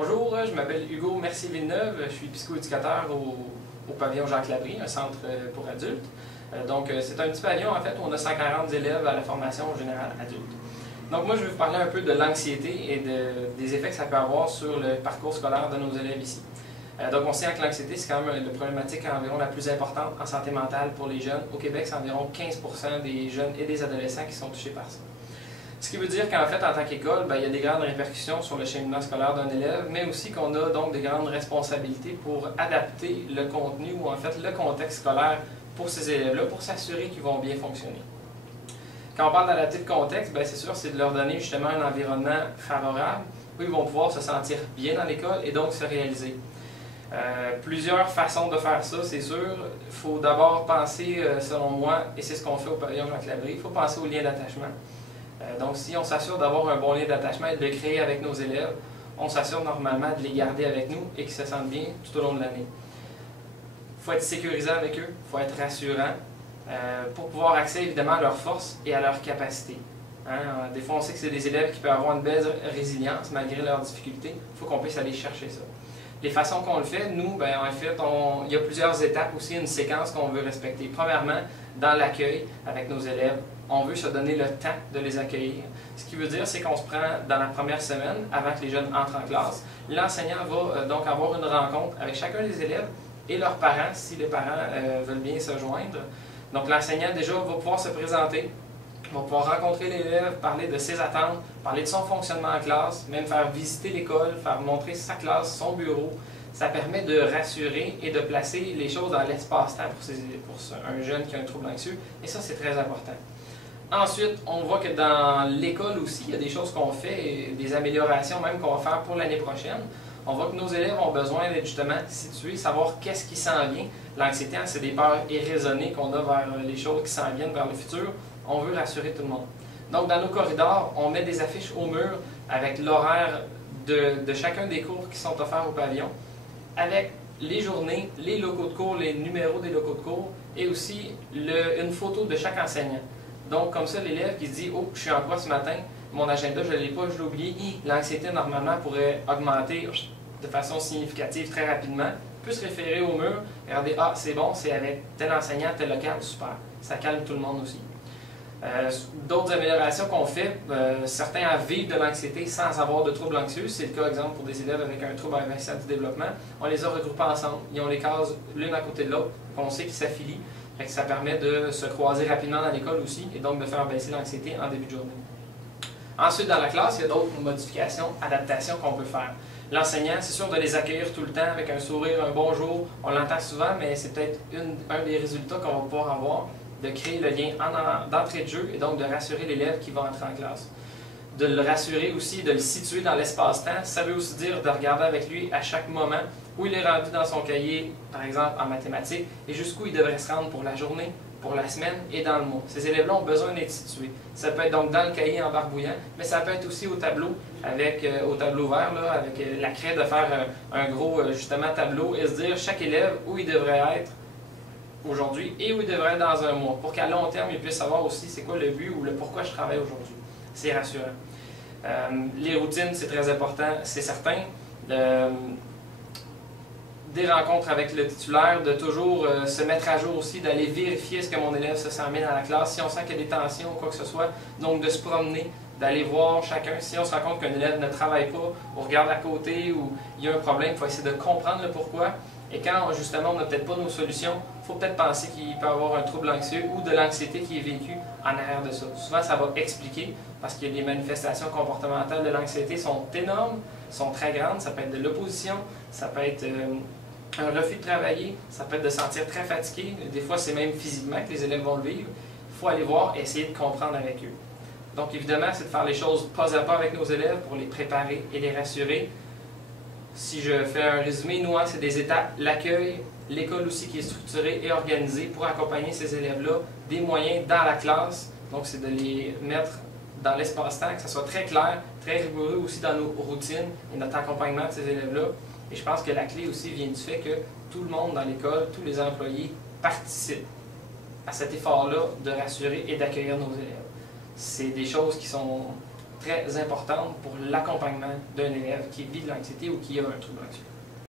Bonjour, je m'appelle Hugo Mercier-Villeneuve, je suis psychoéducateur au pavillon Jacques-Labrie, un centre pour adultes. Donc c'est un petit pavillon en fait où on a 140 élèves à la formation générale adulte. Donc moi je vais vous parler un peu de l'anxiété et des effets que ça peut avoir sur le parcours scolaire de nos élèves ici. Donc on sait que l'anxiété c'est quand même la problématique environ la plus importante en santé mentale pour les jeunes. Au Québec c'est environ 15% des jeunes et des adolescents qui sont touchés par ça. Ce qui veut dire qu'en fait, en tant qu'école, il y a des grandes répercussions sur le cheminement scolaire d'un élève, mais aussi qu'on a donc des grandes responsabilités pour adapter le contenu ou en fait le contexte scolaire pour ces élèves-là, pour s'assurer qu'ils vont bien fonctionner. Quand on parle d'adapter le contexte, c'est sûr c'est de leur donner justement un environnement favorable où ils vont pouvoir se sentir bien dans l'école et donc se réaliser. Plusieurs façons de faire ça, c'est sûr. Il faut d'abord penser, selon moi, et c'est ce qu'on fait au pavillon Jacques-Labrie, il faut penser au lien d'attachement. Donc, si on s'assure d'avoir un bon lien d'attachement et de le créer avec nos élèves, on s'assure normalement de les garder avec nous et qu'ils se sentent bien tout au long de l'année. Il faut être sécurisant avec eux, il faut être rassurant pour pouvoir accéder évidemment à leurs forces et à leurs capacités. Des fois, on sait que c'est des élèves qui peuvent avoir une belle résilience malgré leurs difficultés. Il faut qu'on puisse aller chercher ça. Les façons qu'on le fait, nous, en fait, il y a plusieurs étapes aussi, une séquence qu'on veut respecter. Premièrement, dans l'accueil avec nos élèves, on veut se donner le temps de les accueillir. Ce qui veut dire, c'est qu'on se prend dans la première semaine, avant que les jeunes entrent en classe. L'enseignant va donc avoir une rencontre avec chacun des élèves et leurs parents, si les parents veulent bien se joindre. Donc l'enseignant déjà va pouvoir se présenter, va pouvoir rencontrer l'élève, parler de ses attentes, parler de son fonctionnement en classe, même faire visiter l'école, faire montrer sa classe, son bureau. Ça permet de rassurer et de placer les choses dans l'espace-temps pour un jeune qui a un trouble anxieux, et ça c'est très important. Ensuite, on voit que dans l'école aussi, il y a des choses qu'on fait, des améliorations même qu'on va faire pour l'année prochaine. On voit que nos élèves ont besoin d'être justement situés, savoir qu'est-ce qui s'en vient. L'anxiété, c'est des peurs irraisonnées qu'on a vers les choses qui s'en viennent vers le futur. On veut rassurer tout le monde. Donc, dans nos corridors, on met des affiches au mur avec l'horaire de chacun des cours qui sont offerts au pavillon, avec les journées, les locaux de cours, les numéros des locaux de cours, et aussi une photo de chaque enseignant. Donc, comme ça, l'élève qui se dit « Oh, je suis en quoi ce matin? Mon agenda, je ne l'ai pas, je l'ai oublié. » L'anxiété, normalement, pourrait augmenter de façon significative très rapidement. Il peut se référer au mur, regarder « Ah, c'est bon, c'est avec tel enseignant, tel local, super. » Ça calme tout le monde aussi. D'autres améliorations qu'on fait, certains vivent de l'anxiété sans avoir de troubles anxieux. C'est le cas, exemple, pour des élèves avec un trouble avancé du développement. On les a regroupés ensemble et on les case l'une à côté de l'autre. On sait qu'ils s'affilient. Ça permet de se croiser rapidement dans l'école aussi et donc de faire baisser l'anxiété en début de journée. Ensuite, dans la classe, il y a d'autres modifications, adaptations qu'on peut faire. L'enseignant, c'est sûr de les accueillir tout le temps avec un sourire, un bonjour. On l'entend souvent, mais c'est peut-être un des résultats qu'on va pouvoir avoir, de créer le lien d'entrée de jeu et donc de rassurer l'élève qui va entrer en classe. De le rassurer aussi, de le situer dans l'espace-temps. Ça veut aussi dire de regarder avec lui à chaque moment où il est rendu dans son cahier, par exemple en mathématiques, et jusqu'où il devrait se rendre pour la journée, pour la semaine et dans le mois. Ces élèves-là ont besoin d'être situés. Ça peut être donc dans le cahier en barbouillant, mais ça peut être aussi au tableau, au tableau vert, là, avec la craie, de faire un gros justement tableau et se dire chaque élève où il devrait être aujourd'hui et où il devrait être dans un mois, pour qu'à long terme, il puisse savoir aussi c'est quoi le but ou le pourquoi je travaille aujourd'hui. C'est rassurant. Les routines, c'est très important, c'est certain. Des rencontres avec le titulaire, de toujours se mettre à jour aussi, d'aller vérifier est-ce que mon élève se sent bien dans la classe, si on sent qu'il y a des tensions ou quoi que ce soit, donc de se promener, d'aller voir chacun. Si on se rend compte qu'un élève ne travaille pas, on regarde à côté ou il y a un problème, il faut essayer de comprendre le pourquoi. Et quand justement on n'a peut-être pas nos solutions, il faut peut-être penser qu'il peut y avoir un trouble anxieux ou de l'anxiété qui est vécue en arrière de ça. Souvent ça va expliquer, parce que les manifestations comportementales de l'anxiété sont énormes, sont très grandes. Ça peut être de l'opposition, ça peut être un refus de travailler, ça peut être de se sentir très fatigué. Des fois c'est même physiquement que les élèves vont le vivre. Il faut aller voir et essayer de comprendre avec eux. Donc évidemment c'est de faire les choses pas à pas avec nos élèves pour les préparer et les rassurer. Si je fais un résumé, nous, c'est des étapes, l'accueil, l'école aussi qui est structurée et organisée pour accompagner ces élèves-là, des moyens dans la classe, donc c'est de les mettre dans l'espace-temps, que ce soit très clair, très rigoureux aussi dans nos routines et notre accompagnement de ces élèves-là. Et je pense que la clé aussi vient du fait que tout le monde dans l'école, tous les employés participent à cet effort-là de rassurer et d'accueillir nos élèves. C'est des choses qui sont très importante pour l'accompagnement d'un élève qui vit de l'anxiété ou qui a un trouble anxieux.